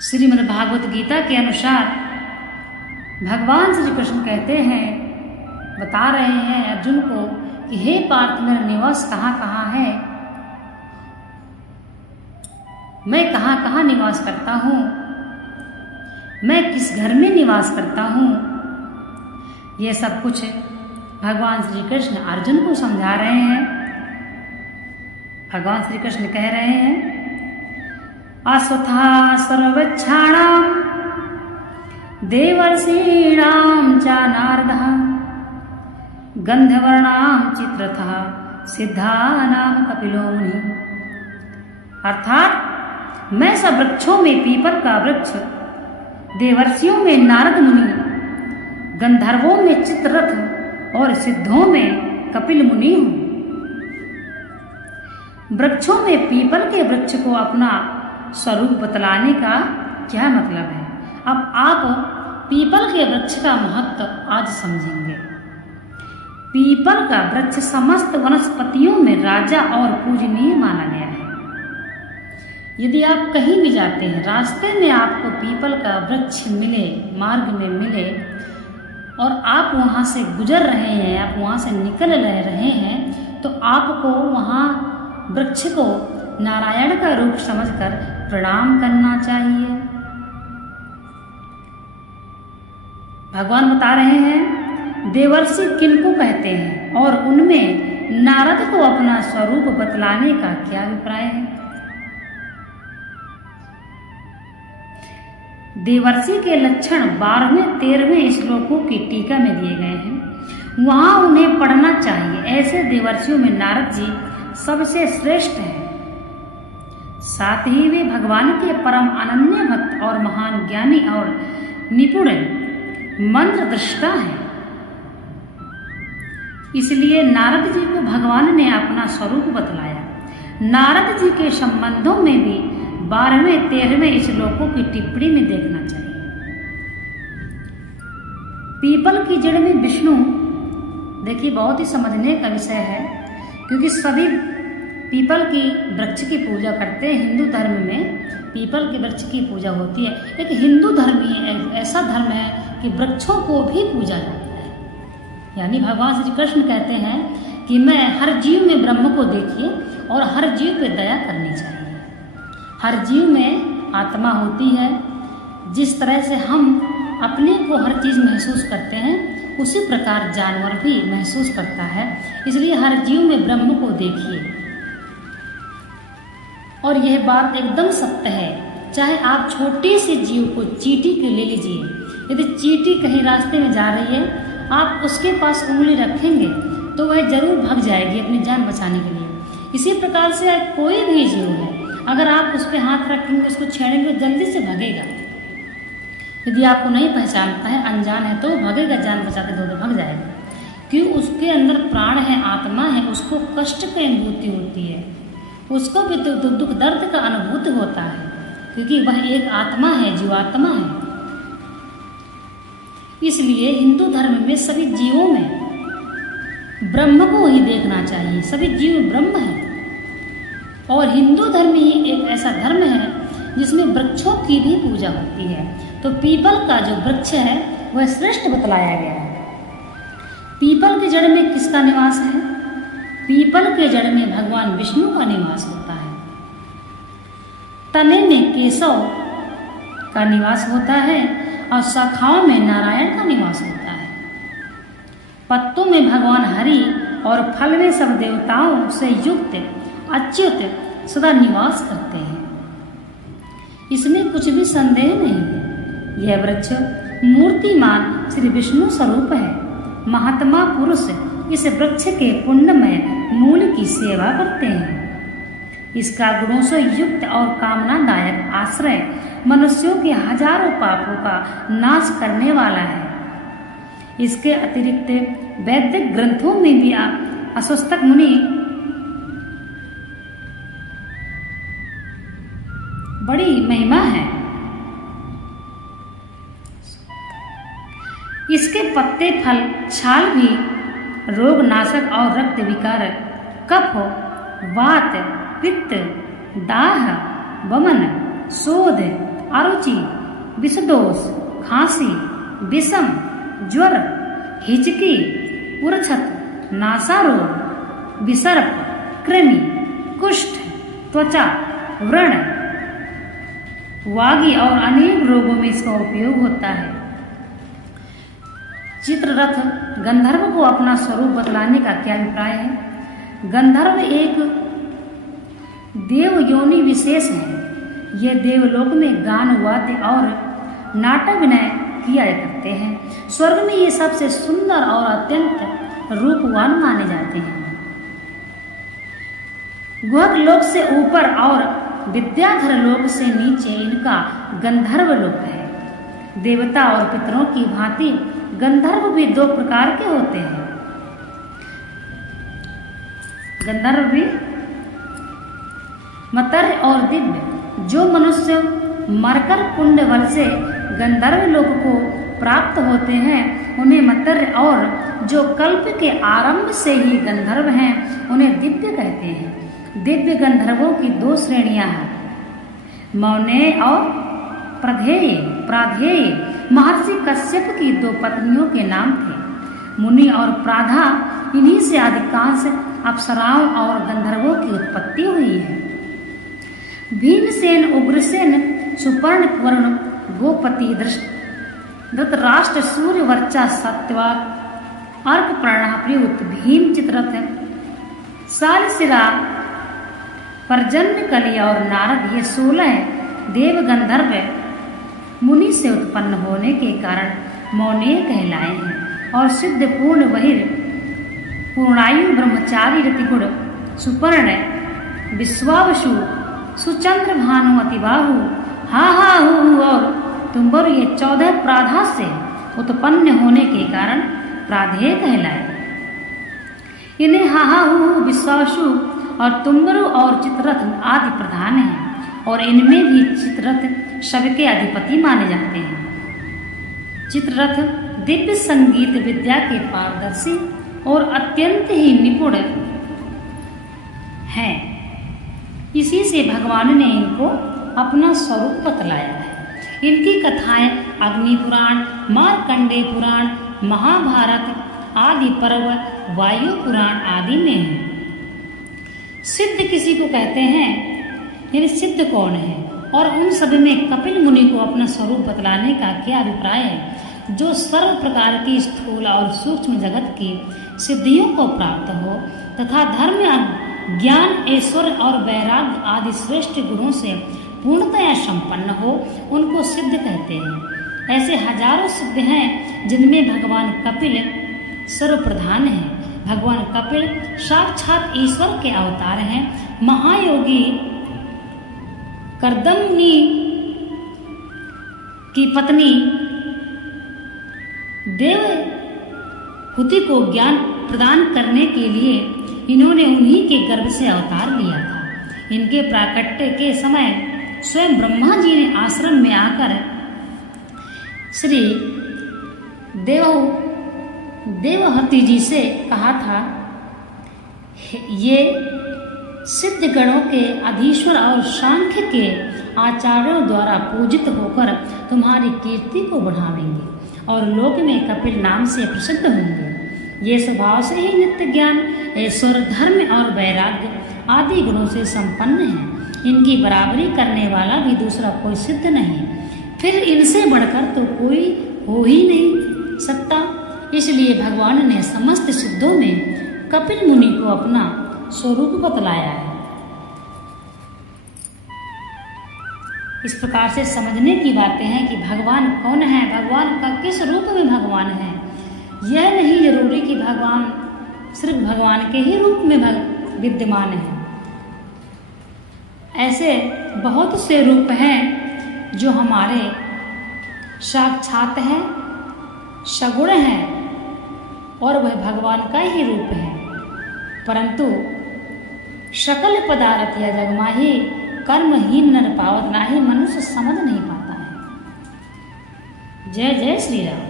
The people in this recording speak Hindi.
श्रीमद् भागवत गीता के अनुसार भगवान श्री कृष्ण कहते हैं, बता रहे हैं अर्जुन को कि हे पार्थ, मेरा निवास कहाँ कहाँ है, मैं कहाँ कहाँ निवास करता हूँ, मैं किस घर में निवास करता हूँ। ये सब कुछ भगवान श्री कृष्ण अर्जुन को समझा रहे हैं। भगवान श्री कृष्ण कह रहे हैं, अस्वथा सर्वक्षाणां देवर्षीणां च नारदः गंधवर्णां चित्रतः सिद्धानां कपिलो मुनिः। अर्थात मैं सब वृक्षों में पीपल का वृक्ष, देवर्षियों में नारद मुनि, गंधर्वों में चित्ररथ और सिद्धों में कपिल मुनि हूँ। वृक्षों में पीपल के वृक्ष को अपना स्वरूप बतलाने का क्या मतलब है। अब आप पीपल के वृक्ष का महत्व आज समझेंगे। पीपल का वृक्ष समस्त वनस्पतियों में राजा और पूजनीय माना गया है। यदि आप कहीं भी जाते हैं, रास्ते में आपको पीपल का वृक्ष मिले, मार्ग में मिले, और आप वहाँ से गुजर रहे हैं, आप वहाँ से निकल रहे हैं, तो आपको वहाँ वृक्ष को नारायण का रूप समझकर प्रणाम करना चाहिए। भगवान बता रहे हैं देवर्षि किनको कहते हैं और उनमें नारद को अपना स्वरूप बतलाने का क्या अभिप्राय है। देवर्षि के लक्षण 12वें 13वें श्लोकों की टीका में दिए गए हैं, वहां उन्हें पढ़ना चाहिए। ऐसे देवर्षियों में नारद जी सबसे श्रेष्ठ हैं। साथ ही वे भगवान के परम अनन्य भक्त और महान ज्ञानी और निपुण मंत्र दृष्टा हैं। इसलिए नारद जी को भगवान ने अपना स्वरूप बतलाया। नारद जी के संबंधों में भी 12वें 13वें श्लोकों की टिप्पणी में देखना चाहिए। पीपल की जड़ में विष्णु, देखिए बहुत ही समझने का विषय है, क्योंकि सभी पीपल की वृक्ष की पूजा करते हैं। हिंदू धर्म में पीपल के वृक्ष की पूजा होती है। एक हिंदू धर्म ही ऐसा धर्म है कि वृक्षों को भी पूजा जाता है। यानी भगवान श्री कृष्ण कहते हैं कि मैं हर जीव में ब्रह्म को देखिए और हर जीव पे दया करनी चाहिए। हर जीव में आत्मा होती है। जिस तरह से हम अपने को हर चीज़ महसूस करते हैं, उसी प्रकार जानवर भी महसूस करता है। इसलिए हर जीव में ब्रह्म को देखिए। और यह बात एकदम सत्य है। चाहे आप छोटे से जीव को, चींटी के ले लीजिए। यदि चींटी कहीं रास्ते में जा रही है, आप उसके पास उंगली रखेंगे तो वह जरूर भाग जाएगी अपनी जान बचाने के लिए। इसी प्रकार से कोई भी जीव है, अगर आप उस पर हाथ रखेंगे, उसको छेड़ेंगे, जल्दी से भागेगा। यदि आपको नहीं पहचानता है, अनजान है, तो भागेगा, जान बचाते दो भाग जाएगा। क्यों? उसके अंदर प्राण है, आत्मा है, उसको कष्ट की अनुभूति होती है, उसको भी दुख दर्द का अनुभूति होता है, क्योंकि वह एक आत्मा है, जीवात्मा है। इसलिए हिंदू धर्म में सभी जीवों में ब्रह्म को ही देखना चाहिए। सभी जीव ब्रह्म है। और हिंदू धर्म ही एक ऐसा धर्म है जिसमें वृक्षों की भी पूजा होती है। तो पीपल का जो वृक्ष है वह श्रेष्ठ बतलाया गया है। पीपल की जड़ में किसका निवास है? पीपल के जड़ में भगवान विष्णु का निवास होता है। तने में केशव का निवास होता है और शाखाओं में नारायण का निवास होता है। पत्तों में भगवान हरि और फल में सब देवताओं से युक्त अच्युत सदा निवास करते हैं। इसमें कुछ भी संदेह नहीं। यह वृक्ष मूर्तिमान श्री विष्णु स्वरूप है। महात्मा पुरुष इस वृक्ष के पुण्यमय मूल की सेवा करते हैं। इसका गुणों से युक्त और कामनादायक आश्रय मनुष्यों के हजारों पापों का नाश करने वाला है। इसके अतिरिक्त वैदिक ग्रंथों में भी अस्वस्थक मुनि बड़ी महिमा है। इसके पत्ते, फल, छाल भी रोग नाशक और रक्त विकारक, कफ, वात, पित्त, दाह, वमन, शोध, अरुचि, विषदोष, खांसी, विषम, ज्वर, हिचकी, उर्छत, नासा रोग, विसर्प, कृमि, कुष्ठ, त्वचा, व्रण, वागी और अनेक रोगों में इसका उपयोग होता है। चित्ररथ गंधर्व को अपना स्वरूप बतलाने का क्या अभिप्राय है? गंधर्व एक देव योनि विशेष है। ये देवलोक में गान, वाद्य और नाटक विनय किया करते हैं। स्वर्ग में ये सबसे सुंदर और अत्यंत रूपवान माने जाते हैं। गुहक लोक से ऊपर और विद्याधर लोक से नीचे इनका गंधर्व लोक है। देवता और पितरों की भांति गंधर्व भी दो प्रकार के होते हैं। गंधर्व भी मर्त्य और दिव्य। जो मनुष्य मरकर पुण्य बल से गंधर्व लोक को प्राप्त होते हैं उन्हें मर्त्य, और जो कल्प के आरंभ से ही गंधर्व हैं उन्हें दिव्य कहते हैं। दिव्य गंधर्वों की दो श्रेणियां हैं, मौनेय और प्राधेय। महर्षि कश्यप की दो पत्नियों के नाम थे। मुनि और प्राधा, इन्हीं से अधिकांश अप्सराओं और गंधर्वों की उत्पत्ति हुई है। भीमसेन, उग्रसेन, सुपर्ण, वरुण, गोपति, धृतराष्ट्र, सूर्य, वर्चा, सत्यवाक, अर्कप्रणा, प्रयुक्त, भीम, चित्ररथ, सालसिरा, पर्जन्य, कलि और नारद, ये 16 देव गंधर्व मुनि से उत्पन्न होने के कारण मौनेय कहलाए हैं। और सिद्ध, पूर्ण, बहिर, पूर्णायु, ब्रह्मचारी, रतिगुण, सुपर्ण, विश्वावसु, सुचंद्र, भानु, अतिबाहु, हा हा हु और तुम्बर, ये 14 प्राधा से उत्पन्न होने के कारण प्राधेय कहलाए। इन्हें हा हा हु, विश्वावसु और तुम्बरु और चित्ररथ आदि प्रधान हैं, और इनमें भी चित्ररथ सबके अधिपति माने जाते हैं। चित्ररथ दिव्य संगीत विद्या के पारदर्शी और अत्यंत ही निपुण हैं। इसी से भगवान ने इनको अपना स्वरूप बतलाया है। इनकी कथाएं अग्नि पुराण, मार्कंडेय पुराण, महाभारत आदि पर्व, वायु पुराण आदि में हैं। सिद्ध किसी को कहते हैं, यानी सिद्ध कौन है? और उन सब में कपिल मुनि को अपना स्वरूप बतलाने का क्या अभिप्राय है? जो सर्व प्रकार की स्थूल और सूक्ष्म जगत की सिद्धियों को प्राप्त हो तथा धर्म, ज्ञान, ऐश्वर्य और वैराग्य आदि श्रेष्ठ गुणों से पूर्णतया संपन्न हो, उनको सिद्ध कहते हैं। ऐसे हजारों सिद्ध हैं जिनमें भगवान कपिल सर्वप्रधान हैं। भगवान कपिल साक्षात ईश्वर के अवतार हैं। महायोगी कर्दमनी की पत्नी देवहूति को ज्ञान प्रदान करने के लिए इन्होंने उन्हीं के गर्भ से अवतार लिया था। इनके प्राकट्य के समय स्वयं ब्रह्मा जी ने आश्रम में आकर श्री देवहूति जी से कहा था, ये सिद्ध गणों के अधीश्वर और सांख्य के आचार्यों द्वारा पूजित होकर तुम्हारी कीर्ति को बढ़ावेंगे और लोक में कपिल नाम से प्रसिद्ध होंगे। ये स्वभाव से ही नित्य ज्ञान, ऐश्वर्य, धर्म और वैराग्य आदि गुणों से संपन्न हैं। इनकी बराबरी करने वाला भी दूसरा कोई सिद्ध नहीं, फिर इनसे बढ़कर तो कोई हो ही नहीं सकता। इसलिए भगवान ने समस्त सिद्धों में कपिल मुनि को अपना स्वरूप बतलाया है। इस प्रकार से समझने की बातें हैं कि भगवान कौन है, भगवान का किस रूप में भगवान है। यह नहीं जरूरी कि भगवान सिर्फ भगवान के ही रूप में विद्यमान है। ऐसे बहुत से रूप हैं जो हमारे साक्षात हैं, सगुण हैं और वह भगवान का ही रूप है, परंतु सकल पदार्थ या जगमाही कर्महीन नर पावत, ना ही मनुष्य समझ नहीं पाता है। जय जय श्री राम।